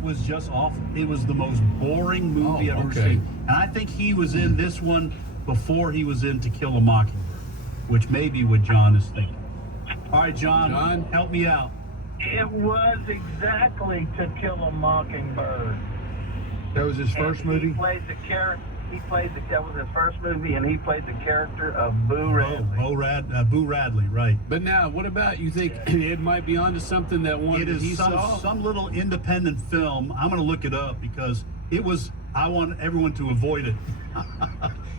It was just awful. It was the most boring movie I've ever okay. seen. And I think he was in this one before he was in To Kill a Mockingbird, which may be what John is thinking. All right, John, help me out. It was exactly To Kill a Mockingbird. That was his first movie? He played the character. That was his first movie, and he played the character of Boo Radley. Boo Radley, right. But now, what about, you think it might be onto something that one It that he is saw? some little independent film. I'm going to look it up because it was, I want everyone to avoid it.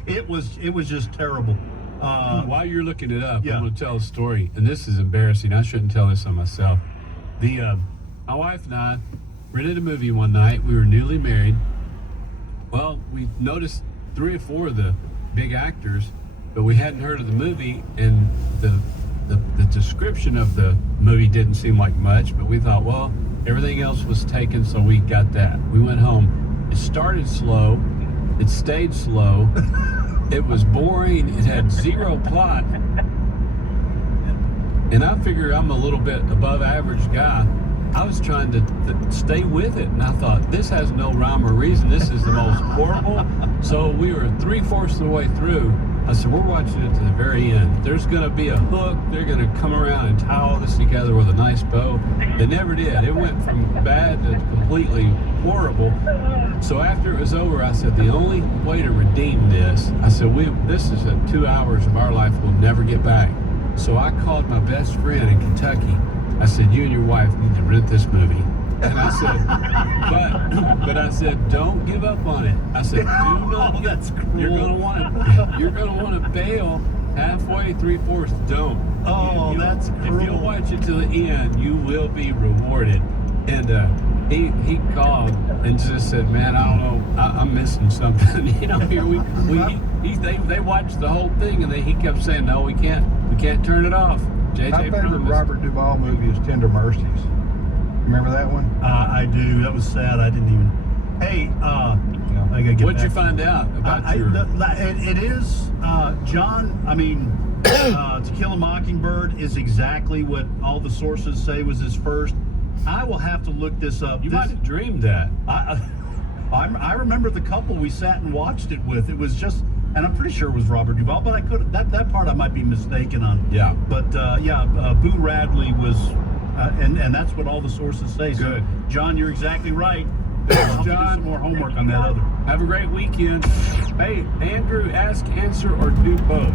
It was just terrible. While you're looking it up, Yeah. I'm going to tell a story, and this is embarrassing. I shouldn't tell this on myself. My wife and I rented a movie one night. We were newly married. Well, we noticed 3 or 4 of the big actors, but we hadn't heard of the movie, and the description of the movie didn't seem like much, but we thought, well, everything else was taken, so we got that. We went home. It started slow. It stayed slow. It was boring. It had 0 plot. And I figure I'm a little bit above average guy. I was trying to stay with it, and I thought, this has no rhyme or reason. This is the most horrible. So we were 3/4 of the way through. I said, we're watching it to the very end. There's going to be a hook. They're going to come around and tie all this together with a nice bow. They never did. It went from bad to completely horrible. So after it was over, I said, the only way to redeem this, I said, this is 2 hours of our life we'll never get back. So I called my best friend in Kentucky. I said, you and your wife need to rent this movie. And I said, but I said, don't give up on it. I said, do not. That's cruel. You're gonna want to bail halfway, 3/4. Don't. Oh, that's cruel. If you'll watch it to the end, you will be rewarded. And he called and just said, man, I don't know, I'm missing something. Here they watched the whole thing, and he kept saying, no, we can't turn it off. JJ My favorite promised. Robert Duvall movie is Tender Mercies. Remember that one? I do. That was sad. I didn't even. Hey, I gotta get What'd back you to find it. out about It is John. I mean, To Kill a Mockingbird is exactly what all the sources say was his first. I will have to look this up. You might have dreamed that. I remember the couple we sat and watched it with. It was just, and I'm pretty sure it was Robert Duvall, but I could that part I might be mistaken on. Yeah. But Boo Radley was, and that's what all the sources say. So, Good. John, you're exactly right. I'll have to do John. some more homework on that other. Have a great weekend. Hey, Andrew, ask, answer, or do both.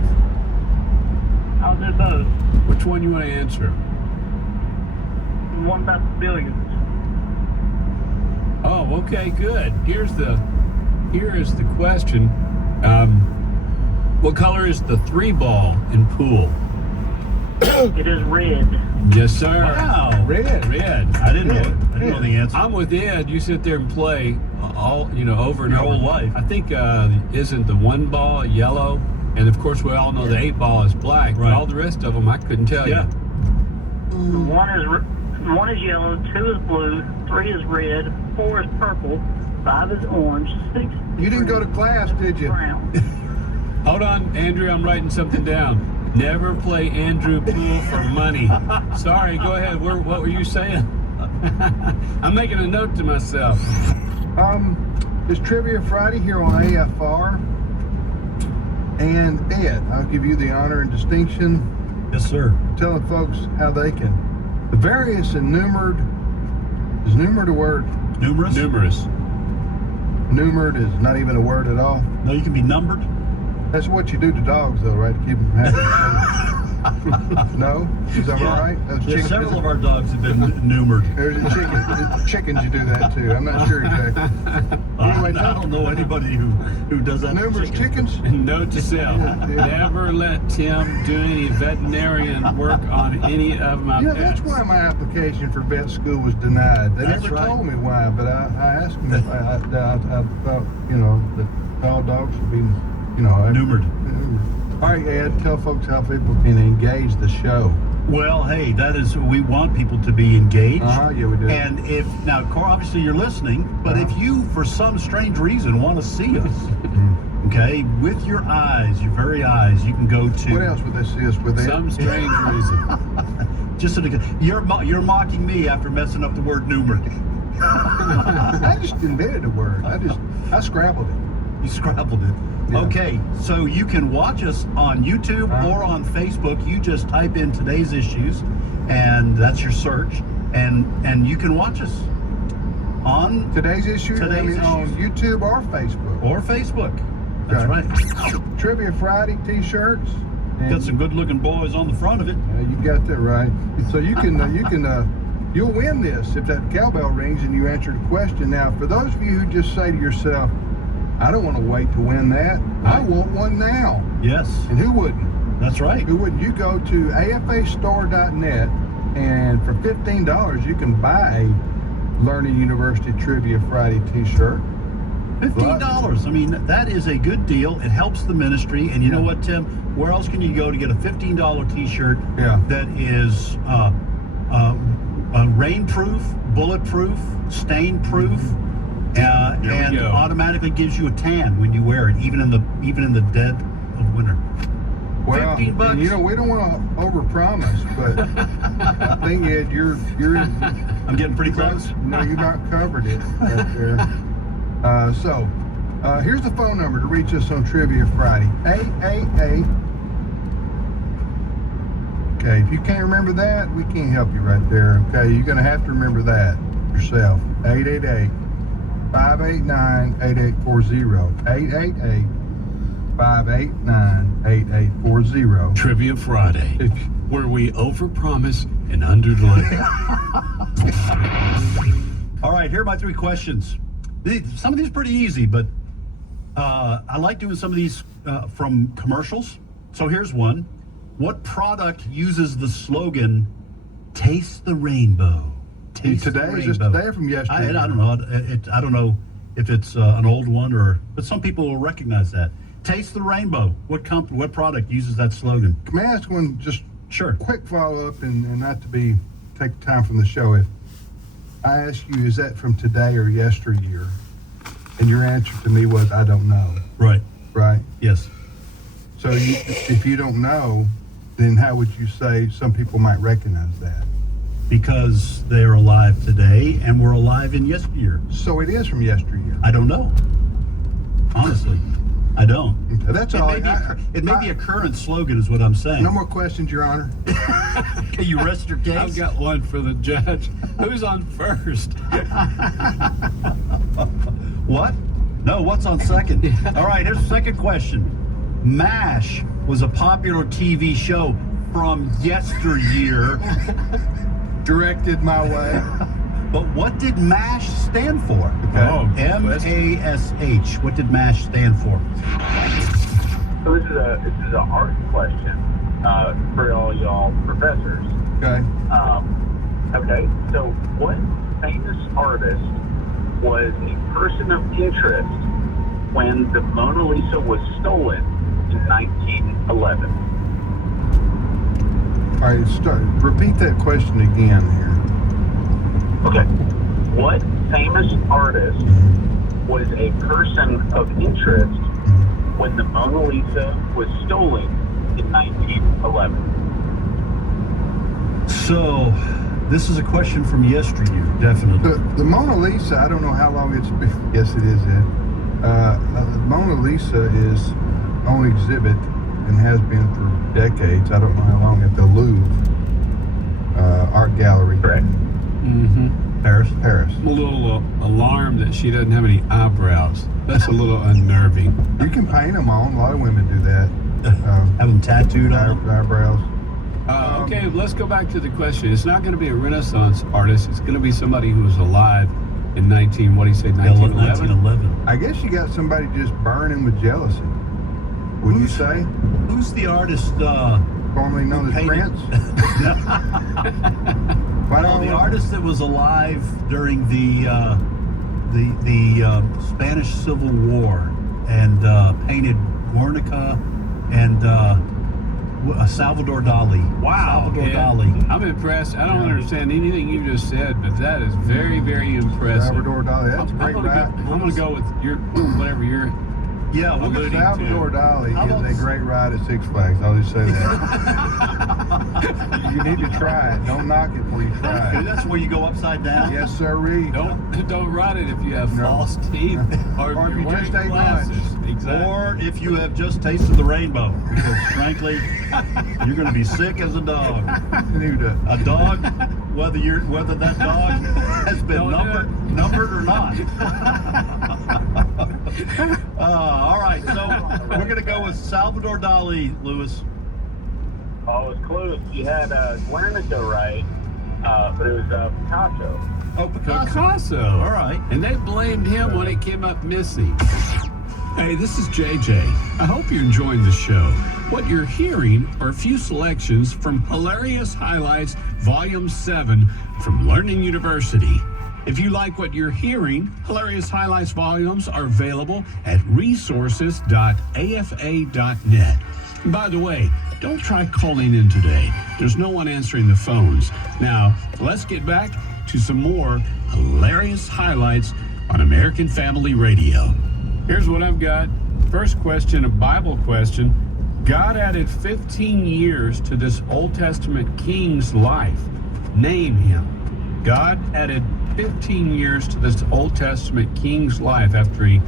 I'll do both. Which one you want to answer? One about the billions. Oh, okay, good. Here is the question. What color is the 3-ball in pool? It is red. Yes, sir. Wow, Red. I didn't know it. I didn't know the answer. I'm with Ed. You sit there and play all, over and Your over. whole life. I think isn't the 1 ball yellow, and of course we all know the 8 ball is black. Right. But all the rest of them I couldn't tell Yeah. you. One is yellow, 2 is blue, 3 is red, 4 is purple, 5 is orange, 6 is You didn't go to class, did you? brown. Hold on, Andrew. I'm writing something down. Never play Andrew Pool for money. Sorry. Go ahead. What were you saying? I'm making a note to myself. It's Trivia Friday here on AFR. And Ed, I'll give you the honor and distinction Yes, sir. telling folks how they can. The various and numered, is numered a word? Numerous? Numerous. Numered is not even a word at all. No, you can be numbered. That's what you do to dogs, though, right? To keep them happy. No? Is that Yeah. right? That's Yeah, chicken. several of our dogs have been numered. There's a chicken. Chickens, you do that too. I'm not sure exactly. Anyway, I don't know anybody who does that. to numerous chickens. Note to self: never let Tim do any veterinarian work on any of my Yeah, pets. that's why my application for vet school was denied. They That's never right. told me why, but I asked them if I thought, that all dogs should be, Numered. All right, Ed, tell folks how people can engage the show. Well, hey, we want people to be engaged. Yeah, we do. And now, Carl, obviously you're listening, but if you, for some strange reason, want to see us, okay, with your eyes, your very eyes, you can go to. What else would they see us with? Ed? Some strange reason. Just so you're mocking me after messing up the word numered. I just invented a word. I scrabbled it. You scrabbled it. Yeah. Okay, so you can watch us on YouTube or on Facebook. You just type in today's issues, and that's your search, and you can watch us on Today's issue, Today's on issues. YouTube or Facebook. or Facebook. That's Okay. right. Trivia Friday T-shirts. And, Got some good-looking boys on the front of it. you got that right. So you can you'll win this if that cowbell rings and you answer the question. Now, for those of you who just say to yourself, "I don't want to wait to win that. I want one now," Yes, and who wouldn't? that's right. Who wouldn't? You go to afastore.net, and for $15 you can buy a Learning University Trivia Friday T-shirt. $15. I mean, that is a good deal. It helps the ministry. And you know what, Tim? Where else can you go to get a $15 T-shirt Yeah. that is rainproof, bulletproof, stain-proof, There we and go. automatically gives you a tan when you wear it, even in the dead of winter. Well, 15 bucks. and, we don't want to overpromise, but I think Ed, you're I'm getting pretty close. No, you about covered it right there. So here's the phone number to reach us on Trivia Friday. 888. Okay, if you can't remember that, we can't help you right there. Okay, you're gonna have to remember that yourself. 888-589-8840. 888-589-8840. Trivia Friday, If where we overpromise and underdeliver. All right, here are my 3 questions. Some of these are pretty easy, but I like doing some of these from commercials. So here's one. What product uses the slogan, "Taste the rainbow"? Taste the today, is this rainbow. today or from yesterday? I don't know. I don't know if it's an old one but some people will recognize that. Taste the rainbow. What product uses that slogan? Can I ask one just Sure. quick follow-up and not to take time from the show? If I ask you, is that from today or yesteryear? And your answer to me was, I don't know, Right. right? Yes. So if you don't know, then how would you say some people might recognize that? Because they're alive today and we're alive in yesteryear. So it is from yesteryear. I don't know. Honestly, I don't. Okay, that's all. It may be a current slogan, is what I'm saying. No more questions, Your Honor. Can you rest your case? I've got one for the judge. Who's on first? What? No, what's on second? All right, here's the second question. MASH was a popular TV show from yesteryear, Directed my way. but what did MASH stand for? Oh, good question. MASH. What did MASH stand for? So this is an art question for all y'all professors. Okay. Okay, so what famous artist was a person of interest when the Mona Lisa was stolen in 1911? All right, repeat that question again here. Okay, what famous artist was a person of interest when the Mona Lisa was stolen in 1911? So, this is a question from yesteryear, definitely. The Mona Lisa, I don't know how long it's been. Yes, it is, Ed. The Mona Lisa is on exhibit and has been for decades. I don't know how long, at the Louvre Art Gallery. Correct. Mm-hmm. Paris. I'm a little alarmed that she doesn't have any eyebrows. That's a little unnerving. You can paint them on. A lot of women do that. Have them tattooed on them. Eyebrows. Okay, let's go back to the question. It's not going to be a Renaissance artist. It's going to be somebody who was alive in 1911? 1911. I guess you got somebody just burning with jealousy. Would you say? Who's the artist? Formerly known as painted- Prince? Why Well, don't the artist that was alive during the Spanish Civil War and painted Guernica and Salvador Dali. Wow. Salvador Ed, Dali. I'm impressed. I don't understand anything you just said, but that is very, very impressive. Salvador Dali. That's a I'm great gonna rap. go with your whatever your Yeah, we'll alluding get Salvador to. Dali How about- is a great ride at Six Flags. I'll just say that. You need to try it. Don't knock it before you try it. That's where you go upside down. Yes, sirree. Don't ride it if you have No. false teeth or if Or if you're you wearing just ate glasses. lunch. Exactly. Or if you have just tasted the rainbow, because frankly, you're going to be sick as a dog. You need to. A dog, whether that dog has been Don't do it. numbered or not. All right, so we're going to go with Salvador Dali, Lewis. Oh, it was close. You had Guernica right, but it was Picasso. Oh, Picasso. All right. And they blamed him when it came up missing. Hey, this is JJ. I hope you're enjoying the show. What you're hearing are a few selections from Hilarious Highlights Volume 7 from Learning University. If you like what you're hearing, Hilarious Highlights volumes are available at resources.afa.net. And by the way, don't try calling in today. There's no one answering the phones. Now, let's get back to some more Hilarious Highlights on American Family Radio. Here's what I've got. First question, a Bible question. God added 15 years to this Old Testament king's life. Name him. God added 15 years to this Old Testament king's life after he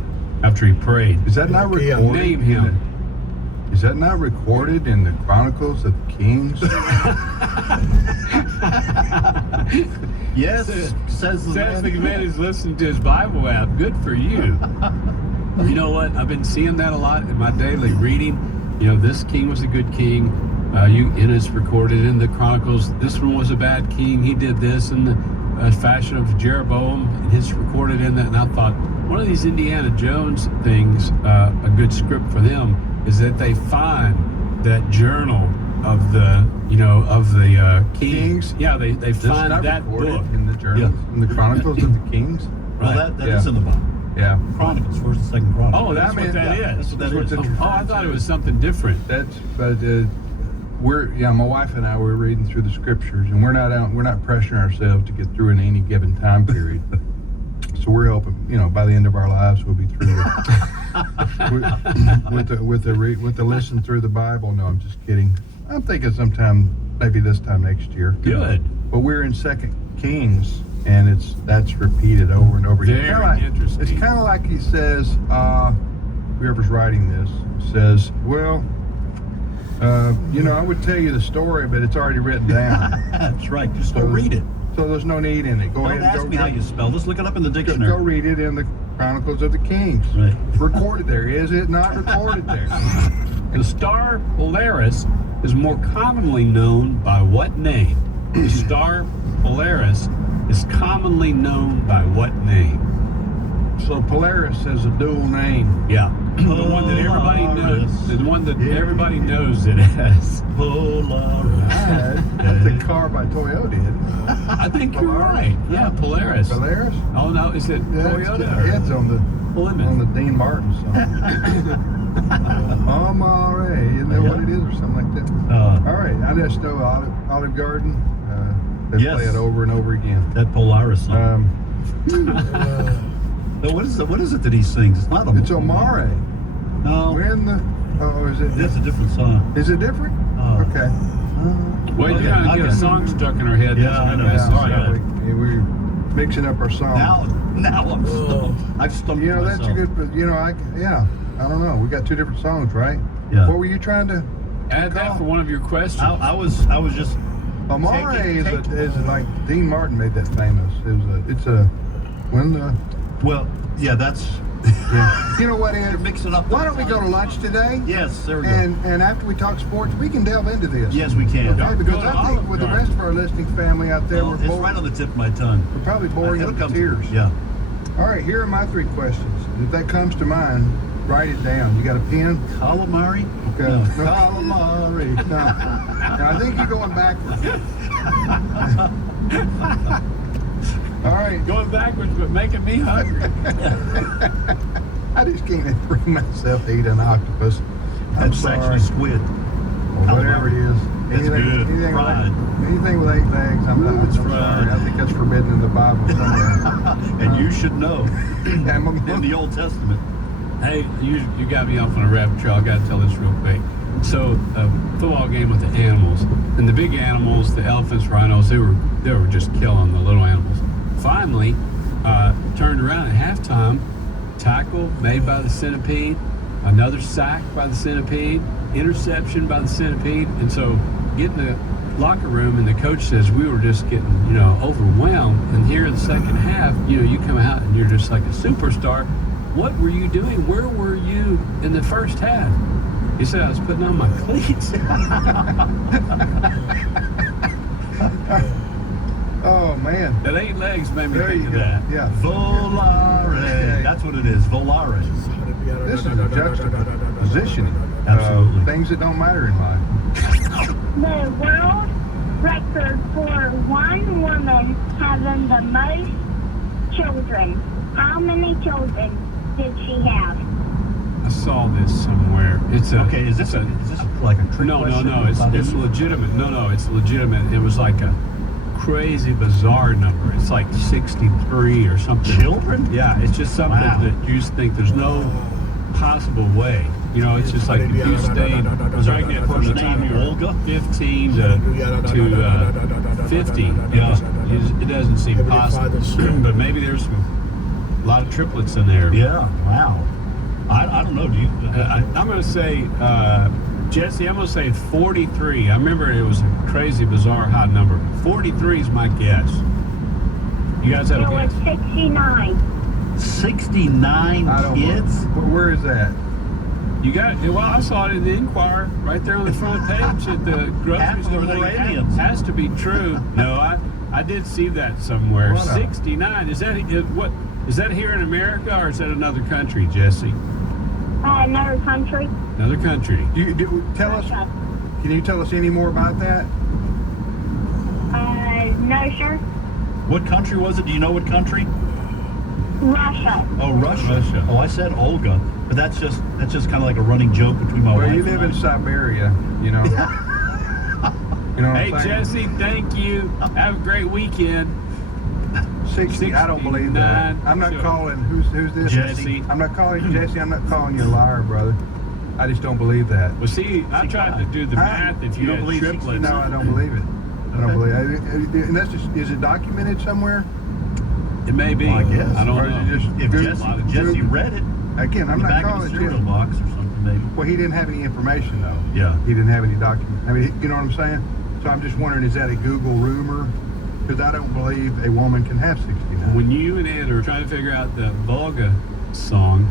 prayed. Is that not Yeah, recorded? name him. Is that not recorded in the Chronicles of the Kings? Yes, says the Says the man. man who's listening to his Bible app. Good for you. You know what? I've been seeing that a lot in my daily reading. You know, this king was a good king. And it's recorded in the Chronicles. This one was a bad king. He did this in the fashion of Jeroboam, and it's recorded in that. And I thought, one of these Indiana Jones things, a good script for them, is that they find that journal of the, kings. Kings? Yeah, they That's find not that recorded book. in the journals, in the Chronicles of the Kings. Well, Right. that is in the Bible. Yeah. Chronicles, First and Second Chronicles. Oh, that's I mean, what that yeah, is. that's what that That's is. what Oh, I thought it was something different. My wife and I were reading through the scriptures, and we're not pressuring ourselves to get through in any given time period. So we're hoping, by the end of our lives, we'll be through with the listen through the Bible. No, I'm just kidding. I'm thinking sometime, maybe this time next year. Good. But we're in 2 Kings, and that's repeated over and over again. Very It's interesting. kind of like he says, whoever's writing this says, well, I would tell you the story, but it's already written down. That's right. Just go read it. So there's no need in it. Go Don't ahead and ask me how you spell. Just look it up in the go dictionary. read it in the Chronicles of the Kings. Right. Recorded there. Is it not recorded there? The star Polaris is more commonly known by what name? The star Polaris is commonly known by what name? So Polaris has a dual name. Yeah. The one that everybody knows. Polaris. The one that everybody knows it as. Polaris. That's a car by Toyota, isn't it? I think you're right. Yeah, Polaris. Polaris? Oh no, is it Toyota? It's on the Plymouth. Dean Martin song. Amare, isn't that what it is, or something like that? All right, I just know Olive Garden. They Yes. play it over and over again. That Polaris song. Um, No, what is it that he sings? It's not a. it's Amare. No, Is it? that's a different song. Is it different? Oh. Okay. Well, you're Okay, gonna get a okay. song stuck in our head. Yeah, That's I know. what messes All right, up. all right. We're mixing up our song. Now I'm stumped. I've stumped myself. That's a good. I don't know. We got two different songs, right? Yeah. What were you trying to? Add that for one of your questions. I was just. Amare Take it. is like Dean Martin made that famous. Well, yeah, that's. You know what, Ed? You're mixing up. Why don't we go to lunch today? Yes, there we go. And after we talk sports, we can delve into this. Yes, we can. Okay, Go because to I think Olive with the Garden. rest of our listening family out there, Well, we're it's bored. right on the tip of my tongue. We're probably boring It'll them to come tears. Yeah. All right, here are my 3 questions. If that comes to mind, write it down. You got a pen? Calamari? Okay. No. Calamari. No. I think you're going backwards. All right. Going backwards, but making me hungry. I just can't bring myself to eat an octopus. I'm That's sorry. actually squid. Or whatever it is. It's good. Anything, Fried. anything with 8 legs, I'm It's sorry. fried. I think that's forbidden in the Bible somewhere. And you should know. I'm In the Old Testament. Hey, you got me off on a rabbit trail. I got to tell this real quick. So, football game with the animals, and the big animals, the elephants, rhinos, they were just killing the little animals. Finally, turned around at halftime, tackle made by the centipede, another sack by the centipede, interception by the centipede, and so get in the locker room, and the coach says we were just getting, overwhelmed. And here in the second half, you come out and you're just like a superstar. What were you doing? Where were you in the first half? He said, I was putting on my cleats. Oh man. That 8 legs made me There think you of go. that. Yeah. Volare. That's what it is. Volare. This is a juxtapositioning. Absolutely. Things that don't matter in life. The world record for one woman having the most children. How many children did she have? I saw this somewhere. It's a Okay, is this like a trick no, question? it's legitimate. No, it's legitimate. It was like a crazy, bizarre number. It's like 63 or something. Children? Yeah, it's just something Wow. that you just think there's no possible way. It's just like if you stayed pregnant from the time you were Olga? 15 to 50, it doesn't seem possible. But maybe there's a lot of triplets in there. Yeah. Wow. I don't know. Do you? I'm going to say, Jesse, I'm going to say 43. I remember it was a crazy, bizarre, high number. 43 is my guess. You guys have It a was guess? 69. 69 I don't kids? know. Where is that? You got it. Well, I saw it in the Inquirer right there on the front page at the grocery Half store. of them were It aliens. has to be true. No, I did see that somewhere. What a- 69. Is that here in America or is that another country, Jesse? Another country. Another country. Tell us. Russia. Can you tell us any more about that? No, sir. What country was it? Do you know what country? Russia. Oh, Russia. Russia. Oh, I said Olga, but that's just kind of like a running joke between my Well, wife you live in and I. Siberia, you know. You know what Hey, I'm saying? Jesse, thank you. Have a great weekend. 60. I don't believe that. 69. I'm not Sure. calling. Who's this? Jesse. I'm not calling you Jesse. I'm not calling you a liar, brother. I just don't believe that. Well, see, I tried to do the Huh? math. If You you don't had believe triplets, No, I don't believe it. I don't believe it. And that's just, is it documented somewhere? it may be. Well, I guess. I don't Or is know. it just If good- Jesse good- read it, Again, I'm in the not back of calling the you. cereal box or something, maybe. Well, he didn't have any information though. Yeah. He didn't have any document. I mean, you know what I'm saying? So I'm just wondering, is that a Google rumor? Because I don't believe a woman can have 69. When you and Ed are trying to figure out the Volga song,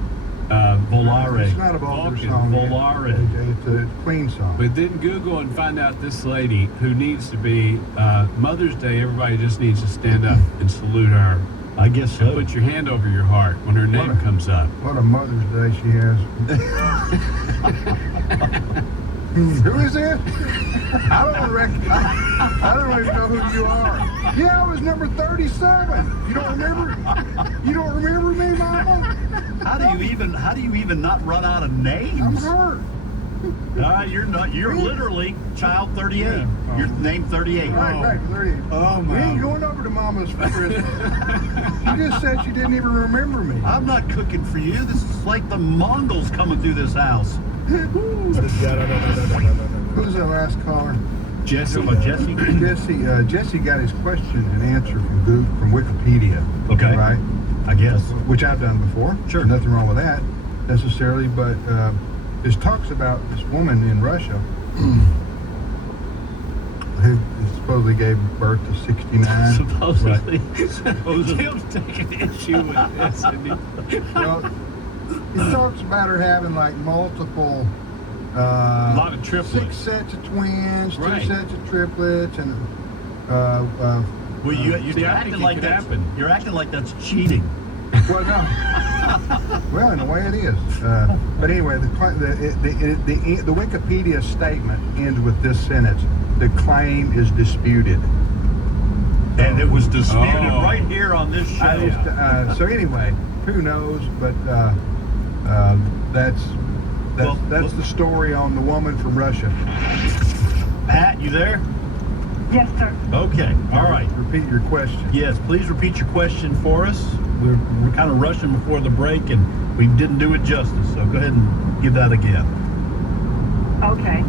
Volare. It's not a vulgar Vulcan, song. Volare. It's a clean song. but then Google and find out this lady who needs to be Mother's Day. Everybody just needs to stand up and salute her. I guess And so. put your hand over your heart when her name What a- comes up. What a Mother's Day she has. Who is this? I don't even know who you are. Yeah, I was number 37. You don't remember? You don't remember me, Mama? How do you even not run out of names? I'm hurt. You're not. You're literally child 38. Yeah. Oh. You're named 38. Right, 38. Oh, We ain't going over to Mama's for Christmas. She just said she didn't even remember me. I'm not cooking for you. This is like the Mongols coming through this house. Who's that last caller? Jesse. Jesse got his questions and answered from Wikipedia. Okay. Right? I guess. Which I've done before. Sure. Nothing wrong with that necessarily, but this talks about this woman in Russia who supposedly gave birth to 69. Supposedly. Tim's taking issue with this. Isn't he? Well, it talks about her having like multiple A lot of triplets. 6 sets of twins, Right. 2 sets of triplets, and Well, you're See, I acting think it like could that's happen. you're acting like that's cheating. well, no. Well, in a way, it is. But anyway, the Wikipedia statement ends with this sentence: "The claim is disputed." And it was disputed Oh. right here on this show. I just, so anyway, who knows? But that's Well, the story on the woman from Russia. Pat, you there? Yes, sir. Okay. All right. Repeat your question. Yes, please repeat your question for us. We're kind of rushing before the break, and We didn't do it justice, so go ahead and give that again. Okay.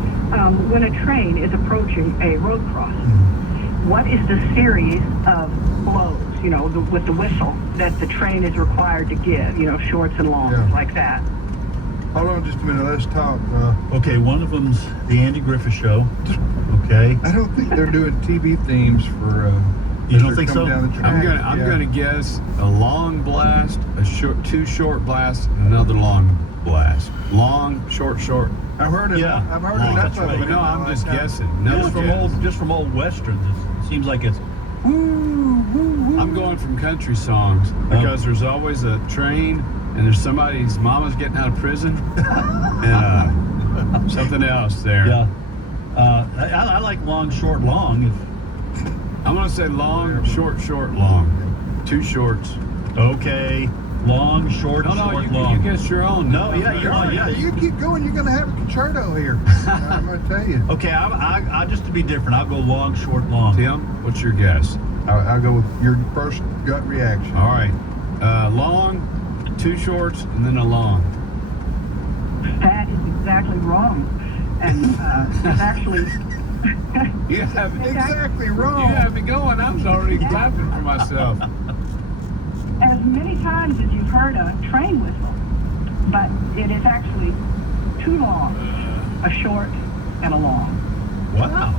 When a train is approaching a road cross, what is the series of blows, with the whistle that the train is required to give, shorts and longs, Yeah. like that? Hold on just a minute. Let's talk. Okay, one of them's the Andy Griffith Show. Okay. I don't think they're doing TV themes for. You don't as they're think so? coming down the track. I'm Yeah. gonna guess a long blast, two short blasts, and another long blast. Long, short. I've heard it. Yeah. I've heard Long, enough that's of right. it. No, I'm just guessing. No Just from old westerns, it seems like it's I'm going from country songs because there's always a train and there's somebody's mama's getting out of prison and something else there. yeah. I like long, short, long. I'm gonna say long, short, long. Two shorts. Okay, long, short, No, short, you long. guess your own. No, yeah, You keep going, you're gonna have a concerto here. I'm gonna tell you. Okay, I just to be different, I'll go long, short, long. Tim, what's your guess? I'll go with your first gut reaction. All right, long, two shorts, and then a long. That is exactly wrong. And it's actually... You have Exactly wrong. You have me going. I was already clapping for myself. as many times as you've heard a train whistle, but it is actually two longs, a short, and a long. Wow.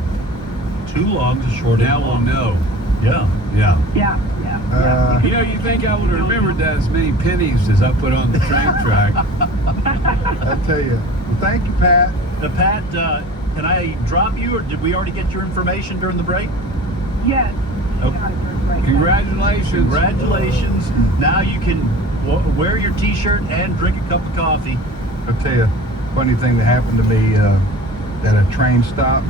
Two longs, a short, Now and a we'll long. know. Yeah. Yeah. Yeah. You know, you think I would have remembered that as many pennies as I put on the train track. I tell you. Well, thank you, Pat. Pat, can I drop you, or did we already get your information during the break? Yes. Okay. Got it, right. Congratulations. Congratulations. Now you can wear your t-shirt and drink a cup of coffee. I'll tell you, funny thing that happened to me at a train stop.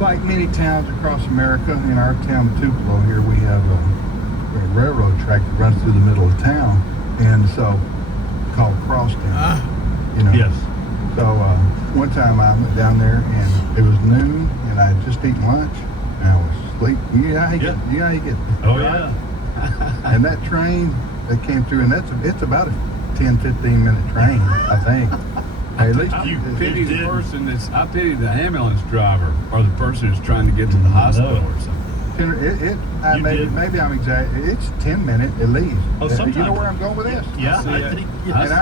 Like many towns across America, in our town, Tupelo, here we have a railroad track that runs through the middle of town, and so called Crosstown. Yes. So one time I went down there and it was noon, and I had just eaten lunch, and I was asleep. You know how you get. Oh, yeah. And that train that came through, and it's about a 10-15 minute train, I think. At least I You pity the did. person I pity the ambulance driver or the person who's trying to get to the hospital or something. You did. maybe I'm exaggerating. It's 10 minutes at least. Oh, You know sometimes. where I'm going with this? Yeah, see I it. think. I And see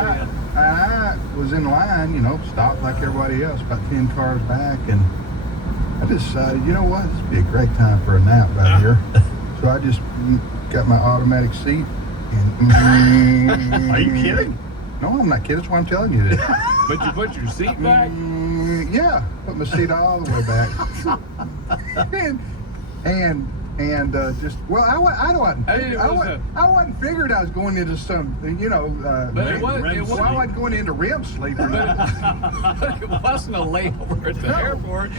I was in line, stopped like everybody else, about 10 cars back, and I decided, you know what, this would be a great time for a nap right here. So I just got my automatic seat and. Are you kidding? No, I'm not kidding. That's why I'm telling you this. But you put your seat back? Yeah, put my seat all the way back. and just I wasn't. Hey, it was I wasn't figured I was going into some But it wasn't I wasn't going into REM sleep or nothing. But it wasn't a layover at the airport.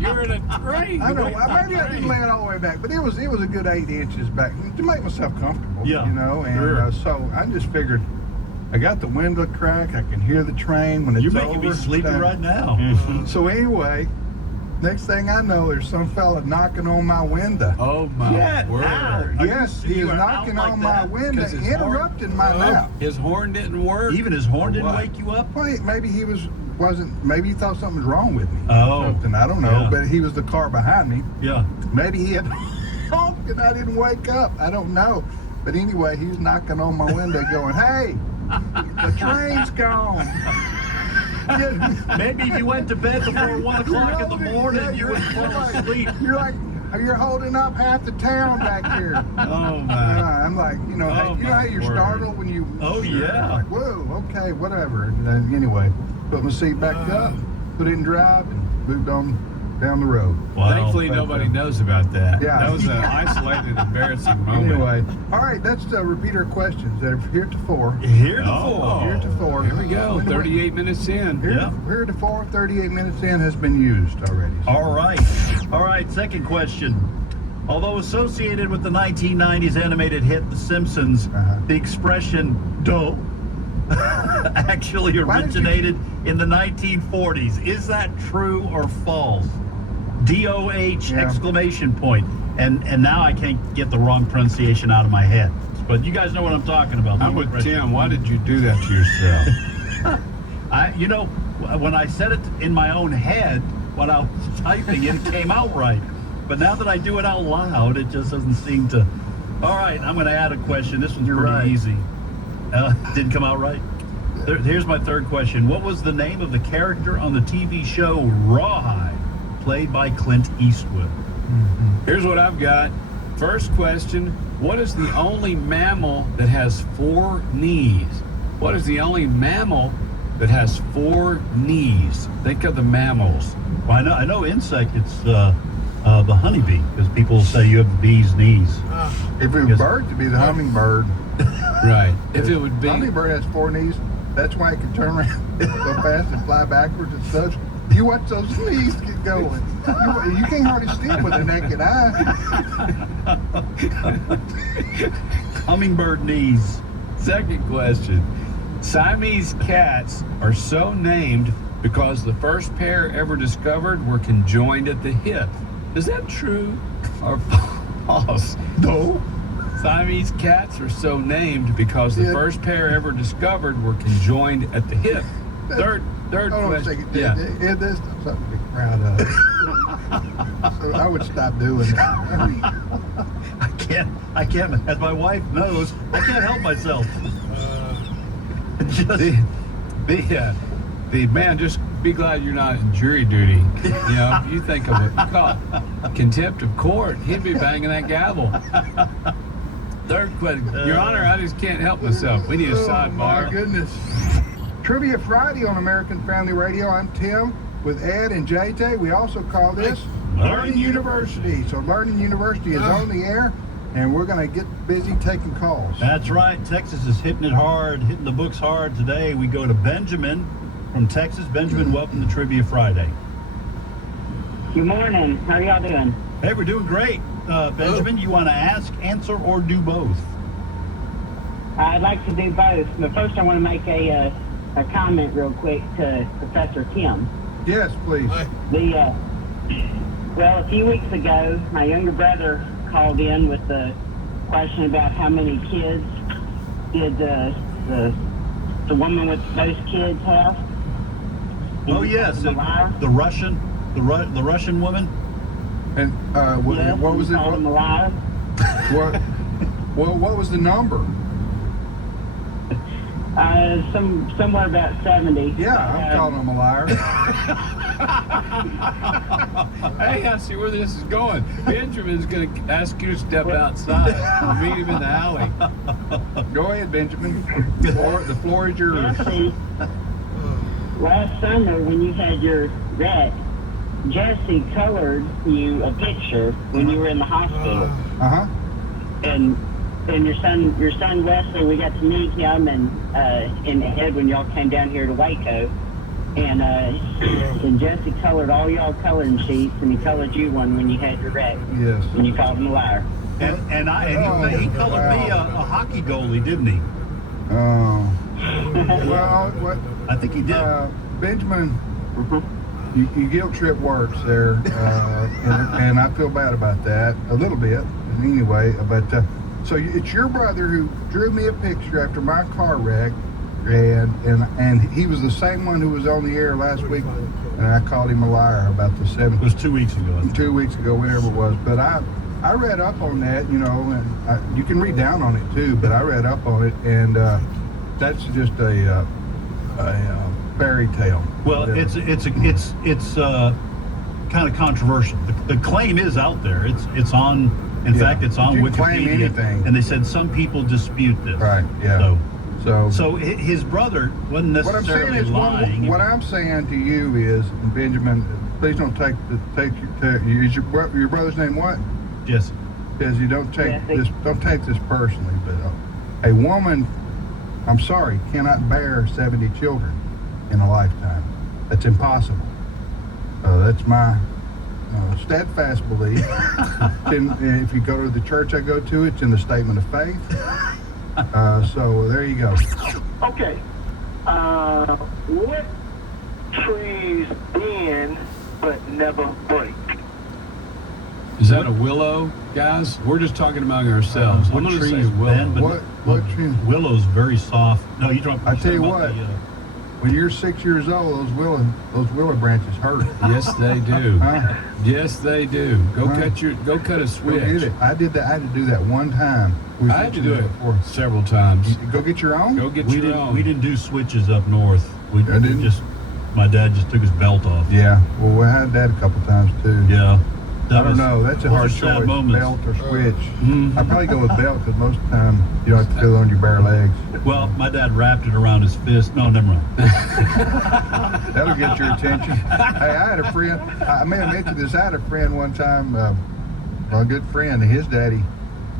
You were in a train. I know. waiting for Maybe a I didn't train. lay it all the way back, but it was a good 8 inches back to make myself comfortable. Yeah, And sure. so I just figured. I got the window crack. I can hear the train when it's You're over. making me sleepy right now. So anyway, next thing I know, there's some fella knocking on my window. Oh my Get word. out. Are Yes, you- he you is are knocking out like on my that? window, 'Cause his horn- interrupting my nap. His horn didn't work. Even his horn Or didn't what? wake you up? Well, maybe he maybe he thought something was wrong with me. Oh. Or something. I don't know. Yeah. But he was the car behind me. Yeah. Maybe he had honked and I didn't wake up. I don't know. But anyway, he's knocking on my window, going, "Hey, the train's gone." Maybe if you went to bed before 1 o'clock in the morning, you would fall asleep. You're holding up half the town back here. Oh my. I'm like, Oh, you know how my you're word. startled when you. Oh, yeah. Like, whoa, okay, whatever. And then, anyway, put my seat back up, put it in drive, and moved on down the road. Wow. Thankfully, nobody knows about that. Yeah. That was an isolated, embarrassing moment. Anyway, all right, let's repeat our questions that are heretofore. Heretofore. Heretofore. Here we go. 38 minutes in. Yeah. Heretofore, 38 minutes in has been used already. So. All right, second question. Although associated with the 1990s animated hit The Simpsons, the expression "dough" actually Why did you- originated in the 1940s. Is that true or false? DOH Yeah. exclamation point. And now I can't get the wrong pronunciation out of my head. but you guys know what I'm talking about. I'm with Tim. Why did you do that to yourself? When I said it in my own head, when I was typing it came out right. But now that I do it out loud, it just doesn't seem to. All right, I'm going to add a question. This one's You're pretty right. easy. Didn't come out right. Here's my third question. What was the name of the character on the TV show Rawhide, played by Clint Eastwood? Here's what I've got. First question, what is the only mammal that has 4 knees? What is the only mammal that has 4 knees? Think of the mammals. Well, I know insect. It's the honeybee, because people say you have the bee's knees. If it was bird, it'd be the hummingbird. Right. If it would be... Hummingbird has 4 knees. That's why it can turn around so fast and fly backwards and such. You watch those knees get going. You can't hardly see it with a naked eye. Hummingbird knees. Second question. Siamese cats are so named because the first pair ever discovered were conjoined at the hip. Is that true or false? No. Siamese cats are so named because the first pair ever discovered were conjoined at the hip. Third Hold on a question. second. Yeah. Yeah, that's not something to be proud of. So I would stop doing that. I can't, as my wife knows, I can't help myself. The man, just be glad you're not in jury duty. You know, you think of what you call contempt of court, he'd be banging that gavel. Third question. Your Honor, I just can't help myself. We need a Oh, my sidebar. goodness. Trivia Friday on American Family Radio. I'm Tim with Ed and JJ. We also call this Learning University. So Learning University is on the air, and we're going to get busy taking calls. That's right. Texas is hitting it hard, hitting the books hard today. We go to Benjamin from Texas. Benjamin, welcome to Trivia Friday. Good morning. How are y'all doing? Hey, we're doing great. Benjamin, you want to ask, answer, or do both? I'd like to do both, but first I want to make a comment real quick to Professor Tim. Yes, please. Well, a few weeks ago, my younger brother called in with the question about how many kids did the woman with those kids have. Oh yes, The liar. the Russian woman. And what was it? Called him a liar. What was the number? Somewhere about 70. Yeah, I'm calling him a liar. Hey, I see where this is going. Benjamin's going to ask you to step outside and meet him in the alley. Go ahead, Benjamin. The floor is yours. Yeah, see, last summer when you had your vet, Jesse colored you a picture when you were in the hospital. Uh-huh. And your son Wesley, we got to meet him and Ed when y'all came down here to Waco. And Jesse colored all y'all coloring sheets, and he colored you one when you had your wreck. Yes. And you called him a liar. And he colored me a hockey goalie, didn't he? Oh. Well, what? I think he did. Benjamin, you guilt trip works there, and I feel bad about that a little bit. Anyway, but so it's your brother who drew me a picture after my car wreck, and he was the same one who was on the air last week, and I called him a liar about the It 7 was 2 weeks ago. 2 weeks ago, whatever it was. But I read up on that, you know, and you can read down on it too. But I read up on it, and that's just a fairy tale. Well, Whatever. it's kind of controversial. The claim is out there. It's on. In fact, it's on You claim Wikipedia, anything. and they said some people dispute this. Right. Yeah. So his brother wasn't what I'm saying necessarily is, lying. what I'm saying to you is, Benjamin, please don't take is your brother's name what? Jesse. Because you don't take Jesse. don't take this personally, but a woman, I'm sorry, cannot bear 70 children in a lifetime. That's impossible. That's my steadfast belief. If you go to the church I go to, it's in the Statement of Faith. So there you go. Okay. What trees bend but never break? Is that a willow, guys? We're just talking among ourselves. What I'm gonna tree say is willow. Ben? But What tree? Willow's very soft. No, you don't. I tell you about what. the, When you're 6 years old, those willow branches hurt. Yes, they do. Huh? Yes, they do. Go Huh? go cut a Go switch. get it. I did that. I had to do that one time. We I had to mentioned do that it before. several times. Go get your own. Go get we your didn't. own. We didn't do switches up north. We didn't? just. My dad just took his belt off. Yeah. Well, we had that a couple times too. Yeah. I don't know. That's a hard those are sad choice. moments. Belt or switch. Mhm. I'd probably go with belt because most of the time you don't have to feel it on your bare legs. Well, my dad wrapped it around his fist. No, never mind. That'll get your attention. Hey, I had a friend. I may have mentioned this. I had a friend one time, a good friend, and his daddy.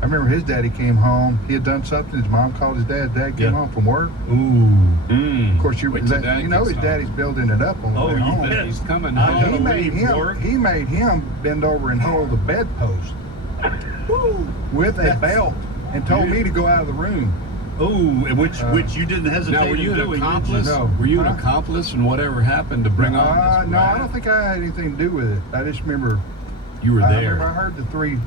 I remember his daddy came home. He had done something. His mom called his dad. Dad came Yeah. home from work. Mm. Of course, Wait till Daddy you know gets his home. daddy's building it up on the Oh, way you home. bet. He's coming I home. gotta leave. He made him bend over and hold the bedpost with a belt and told me to go out of the room. Oh, which you didn't hesitate Now, were you in an doing, did you? accomplice? No. Were you an Huh? accomplice in whatever happened to bring on this No, I riot? don't think I had anything to do with it. I just remember You were I there. remember I heard the three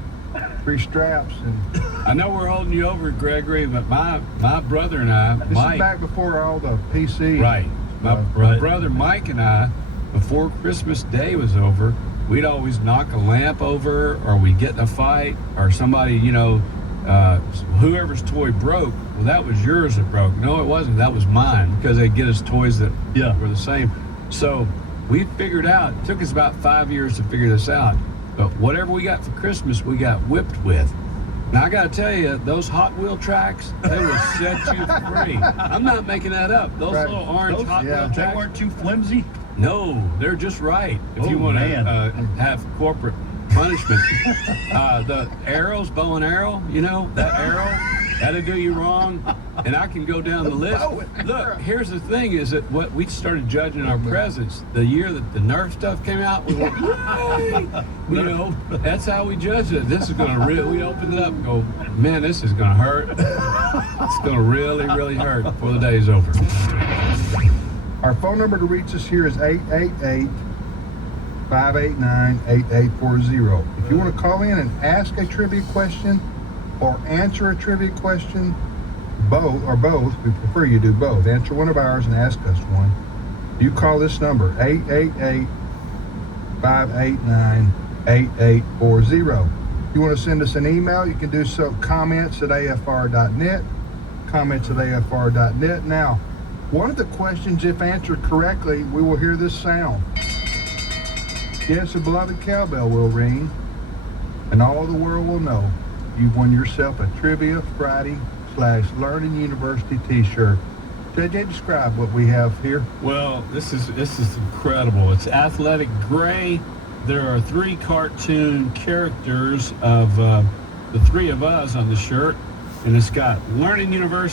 straps, and I know we're holding you over, Gregory, but my brother and I, this Mike, is back before all the PC. right, my Right. brother Mike and I, before Christmas Day was over, we'd always knock a lamp over, or we'd get in a fight, or somebody, whoever's toy broke. Well, that was yours that broke. No, it wasn't. That was mine, because they'd get us toys that Yeah. were the same. So we figured out. It took us about 5 years to figure this out. But whatever we got for Christmas, we got whipped with. Now I gotta tell you, those Hot Wheel tracks, they will set you free. I'm not making that up. Those Right. little orange Those, Hot yeah, Wheel they tracks. weren't too flimsy. No, they're just right. If Oh, you want man. to have corporate punishment, the arrows, bow and arrow, that arrow, that'll do you wrong. And I can go down the list. bow and arrow. Look, here's the thing: is that what we started judging our presents the year that the Nerf stuff came out. We went, yay! That's how we judged it. This is gonna we opened it up and go, man, this is gonna hurt. It's gonna really, really hurt before the day's over. Our phone number to reach us here is 888-589-8840. If you want to call in and ask a trivia question or answer a trivia question, both, we prefer you do both. Answer one of ours and ask us one. You call this number, 888-589-8840. If you want to send us an email, you can do so, comments@afr.net, comments@afr.net. Now, one of the questions, if answered correctly, we will hear this sound. Yes, a beloved cowbell will ring, and all the world will know you've won yourself a Trivia Friday / Learning University t-shirt. JJ, describe what we have here. Well, this is incredible. It's athletic gray. There are 3 cartoon characters of the 3 of us on the shirt, and it's got Learning University